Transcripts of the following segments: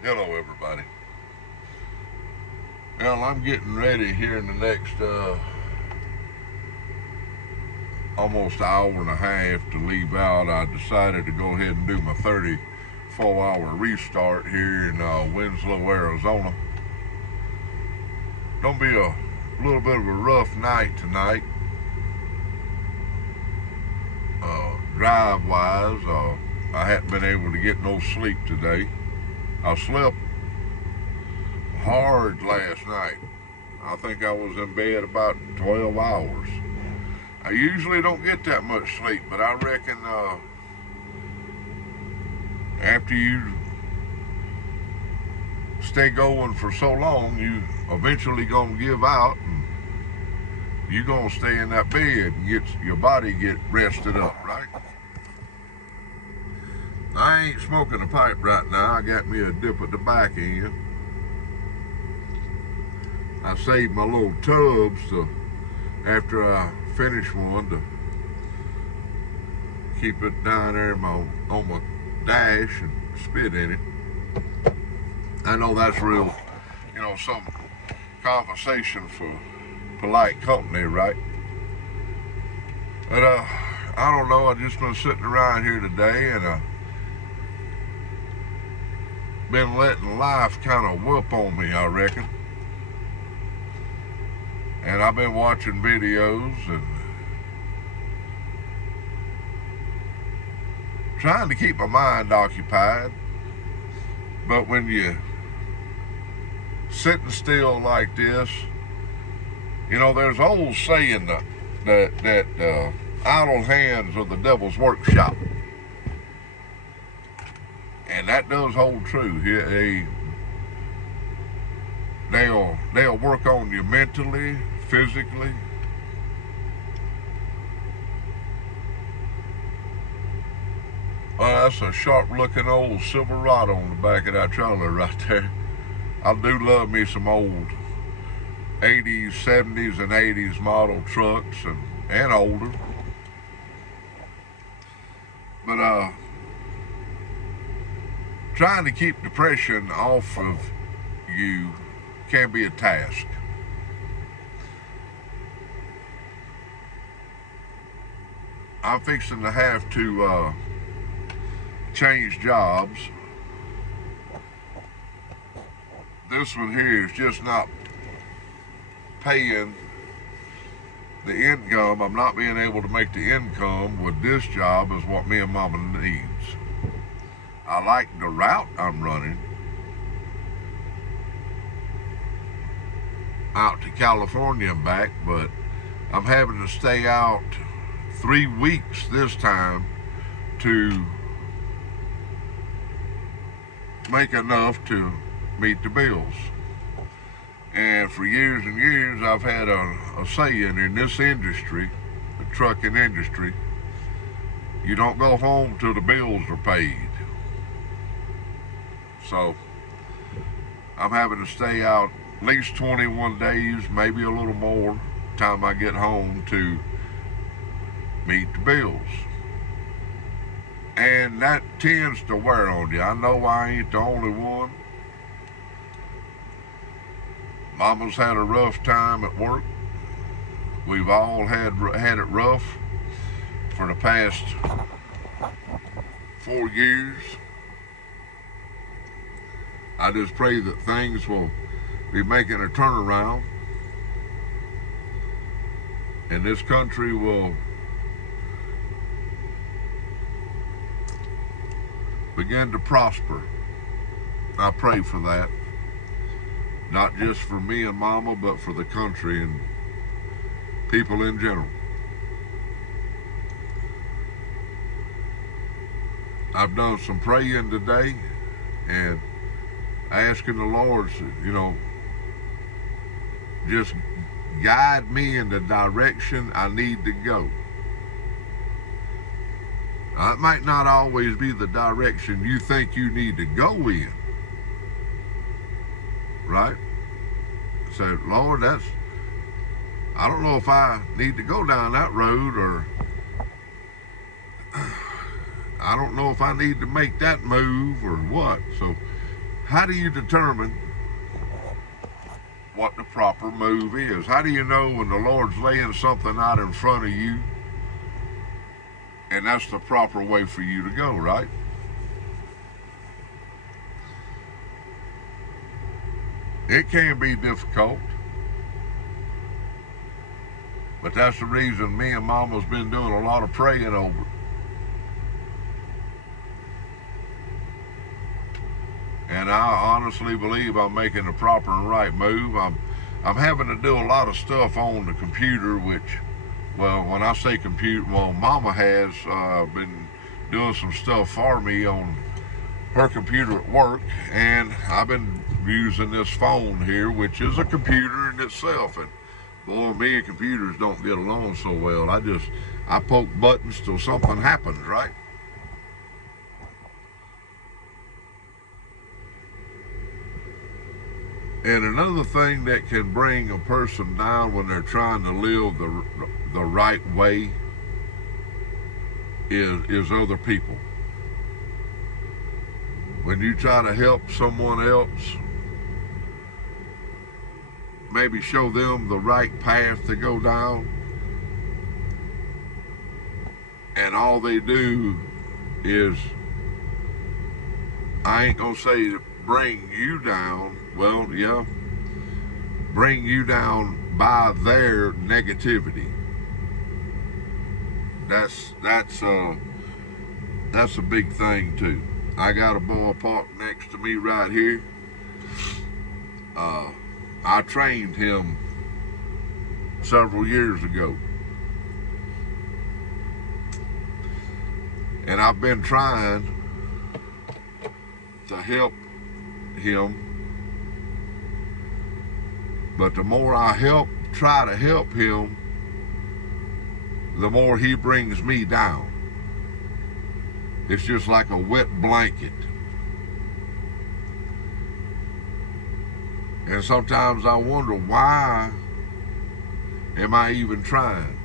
Hello, everybody. Well, I'm getting ready here in the next almost hour and a half to leave out. I decided to go ahead and do my 34-hour restart here in Winslow, Arizona. Gonna be a little bit of a rough night tonight, drive-wise. I hadn't been able to get no sleep today. I slept hard last night. I think I was in bed about 12 hours. I usually don't get that much sleep, but I reckon after you stay going for so long, you eventually gonna give out, and you gonna stay in that bed and get your body get rested up, right? I ain't smoking a pipe right now. I got me a dip at the back end. I saved my little tubs to after I finish one to keep it down there on my dash and spit in it. I know that's real, some conversation for polite company, right? But I don't know. I just been sitting around here today and been letting life kind of whoop on me, I reckon. And I've been watching videos and trying to keep my mind occupied. But when you sitting still like this, there's an old saying that idle hands are the devil's workshop. And that does hold true. They'll work on you mentally, physically. Well, that's a sharp-looking old Silverado on the back of that trailer right there. I do love me some old 80s, 70s, and 80s model trucks and older. But trying to keep depression off of you can be a task. I'm fixing to have to change jobs. This one here is just not paying the income. I'm not being able to make the income with this job as what me and Mama needs. I like the route I'm running out to California and back, but I'm having to stay out 3 weeks this time to make enough to meet the bills. And for years and years, I've had a saying in this industry, the trucking industry, you don't go home till the bills are paid. So I'm having to stay out at least 21 days, maybe a little more, time I get home to meet the bills. And that tends to wear on you. I know I ain't the only one. Mama's had a rough time at work. We've all had it rough for the past 4 years. I just pray that things will be making a turnaround and this country will begin to prosper. I pray for that. Not just for me and Mama, but for the country and people in general. I've done some praying today and asking the Lord, just guide me in the direction I need to go. Now, it might not always be the direction you think you need to go in, right? So, Lord, I don't know if I need to go down that road, or I don't know if I need to make that move or what. So how do you determine what the proper move is? How do you know when the Lord's laying something out in front of you and that's the proper way for you to go, right? It can be difficult, but that's the reason me and Mama's been doing a lot of praying over it. And I honestly believe I'm making the proper and right move. I'm having to do a lot of stuff on the computer, which, well, when I say computer, well, Mama has been doing some stuff for me on her computer at work, and I've been using this phone here, which is a computer in itself. And boy, me and computers don't get along so well. I poke buttons till something happens, right? And another thing that can bring a person down when they're trying to live the right way is other people. When you try to help someone else, maybe show them the right path to go down, and all they do is, I ain't gonna say bring you down, well, yeah, bring you down by their negativity. That's a big thing too. I got a ballpark next to me right here. I trained him several years ago, and I've been trying to help him, but the more I try to help him, the more he brings me down. It's just like a wet blanket. And sometimes I wonder, why am I even trying?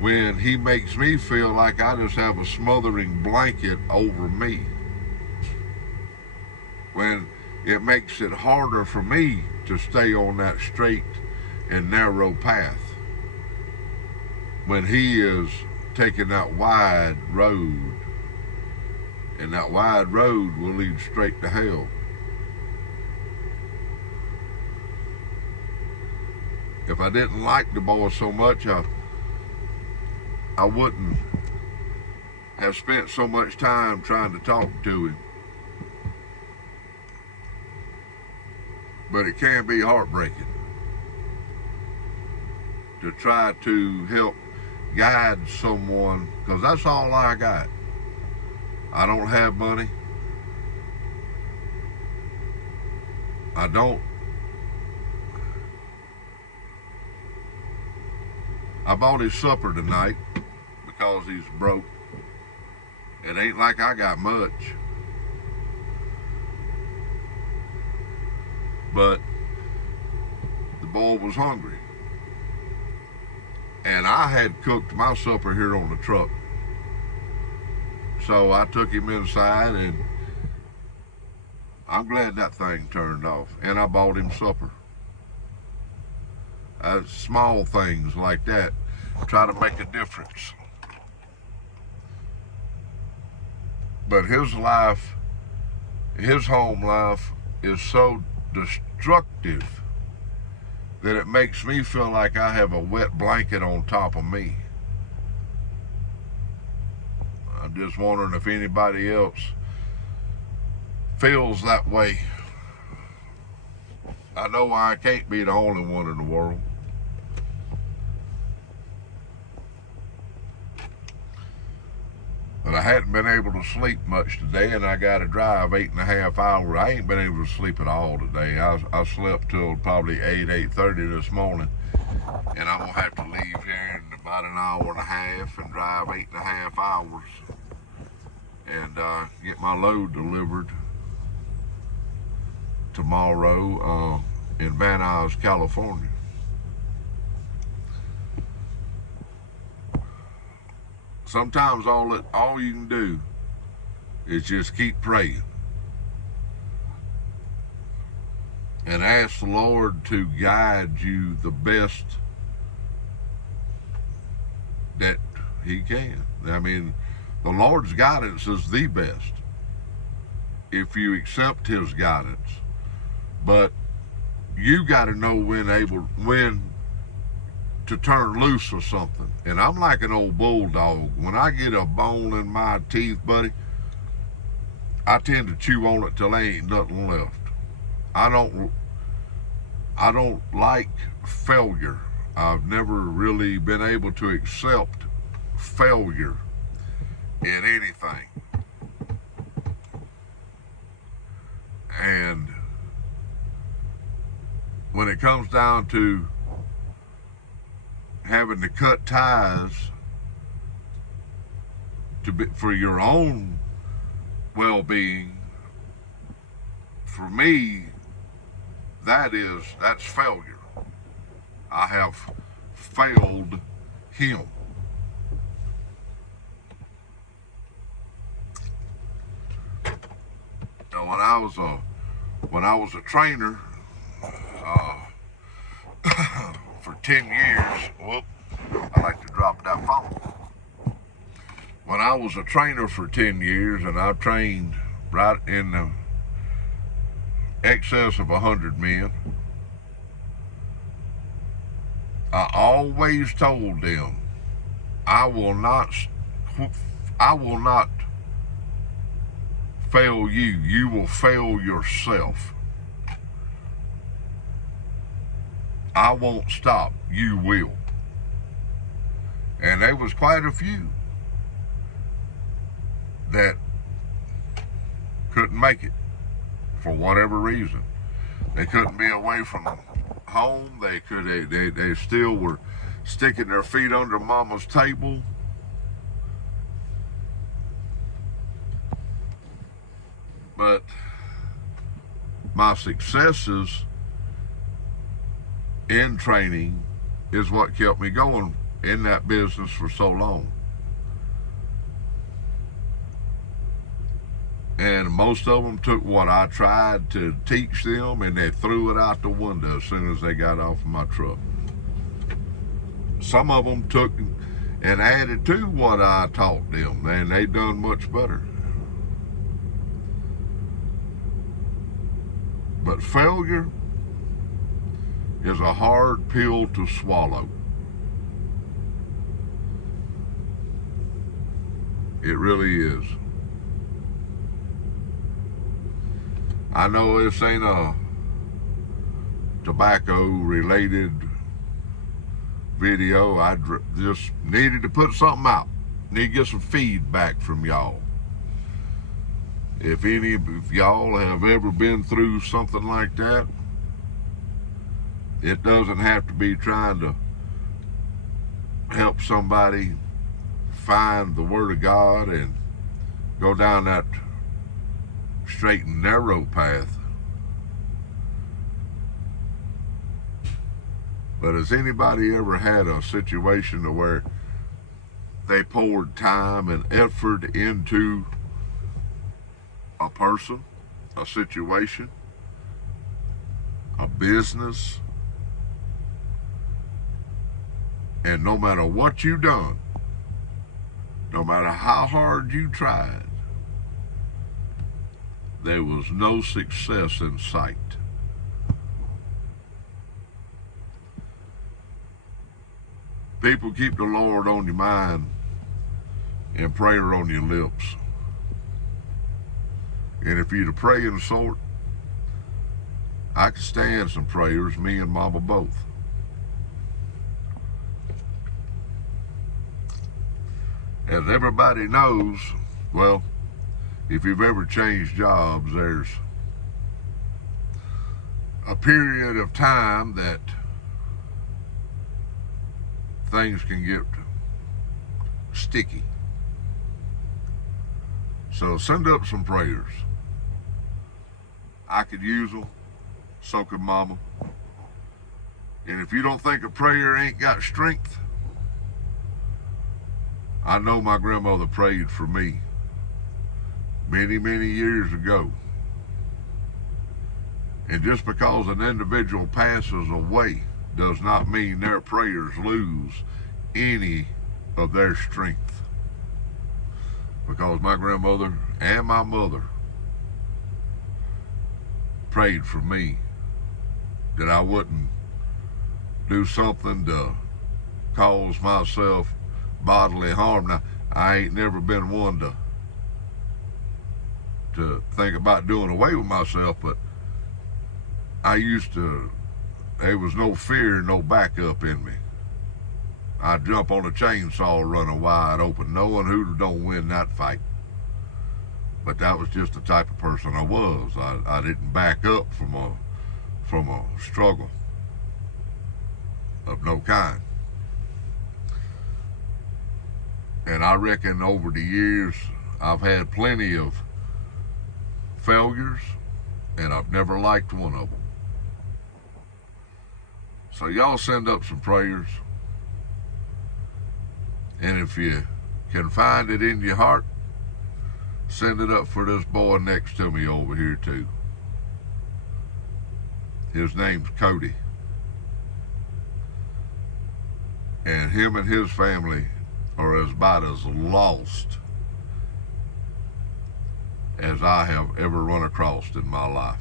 When he makes me feel like I just have a smothering blanket over me. When it makes it harder for me to stay on that straight and narrow path. When he is taking that wide road, and that wide road will lead straight to hell. If I didn't like the boy so much, I wouldn't have spent so much time trying to talk to him. But it can be heartbreaking to try to help guide someone, because that's all I got. I don't have money. I bought his supper tonight because he's broke. It ain't like I got much. But the boy was hungry. And I had cooked my supper here on the truck. So I took him inside, and I'm glad that thing turned off. And I bought him supper. Small things like that try to make a difference. But his life, his home life, is so destructive that it makes me feel like I have a wet blanket on top of me. I'm just wondering if anybody else feels that way. I know I can't be the only one in the world. But I hadn't been able to sleep much today, and I got to drive 8.5 hours. I ain't been able to sleep at all today. I slept till probably 8:30 this morning, and I'm gonna have to leave here in about an hour and a half and drive 8.5 hours and get my load delivered tomorrow in Van Nuys, California. Sometimes all you can do is just keep praying. and ask the Lord to guide you the best that He can. I mean, the Lord's guidance is the best if you accept His guidance. But you got to know when to turn loose or something. And I'm like an old bulldog. When I get a bone in my teeth, buddy, I tend to chew on it till there ain't nothing left. I don't like failure. I've never really been able to accept failure in anything. And when it comes down to having to cut ties for your own well-being, for me, that's failure. I have failed Him. Now, when I was a trainer for 10 years, I like to drop that phone. When I was a trainer for 10 years, and I trained right in the excess of 100 men, I always told them, I will not fail you. You will fail yourself. I won't stop. You will. And there was quite a few that couldn't make it for whatever reason. They couldn't be away from home. They still were sticking their feet under mama's table. But my successes in training is what kept me going in that business for so long. And most of them took what I tried to teach them and they threw it out the window as soon as they got off of my truck. Some of them took and added to what I taught them, and they done much better. But failure is a hard pill to swallow. It really is. I know this ain't a tobacco-related video. I just needed to put something out. Need to get some feedback from y'all. If any of y'all have ever been through something like that, it doesn't have to be trying to help somebody find the Word of God and go down that straight and narrow path. But has anybody ever had a situation to where they poured time and effort into a person, a situation, a business, and no matter what you done, no matter how hard you tried, there was no success in sight? People, keep the Lord on your mind and prayer on your lips. And if you're the praying sort, I can stand some prayers, me and Mama both. As everybody knows, well, if you've ever changed jobs, there's a period of time that things can get sticky. So send up some prayers. I could use them, so could Mama. And if you don't think a prayer ain't got strength, I know my grandmother prayed for me many, many years ago. And just because an individual passes away does not mean their prayers lose any of their strength. Because my grandmother and my mother prayed for me that I wouldn't do something to cause myself bodily harm. Now, I ain't never been one to think about doing away with myself, but there was no fear, no backup in me. I'd jump on a chainsaw running wide open, knowing who don't win that fight. But that was just the type of person I was. I didn't back up from a struggle of no kind. And I reckon over the years, I've had plenty of failures, and I've never liked one of them. So y'all send up some prayers. And if you can find it in your heart, send it up for this boy next to me over here too. His name's Cody. And him and his family are about as lost as I have ever run across in my life.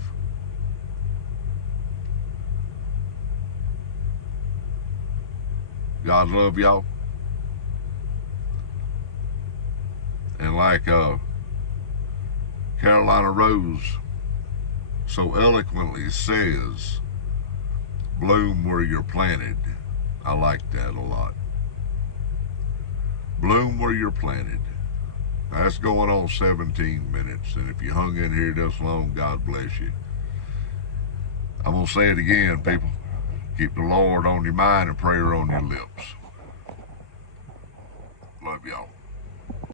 God love y'all. And like Carolina Rose so eloquently says, bloom where you're planted. I like that a lot. Bloom where you're planted. That's going on 17 minutes. And if you hung in here this long, God bless you. I'm going to say it again, people. Keep the Lord on your mind and prayer on your lips. Love y'all.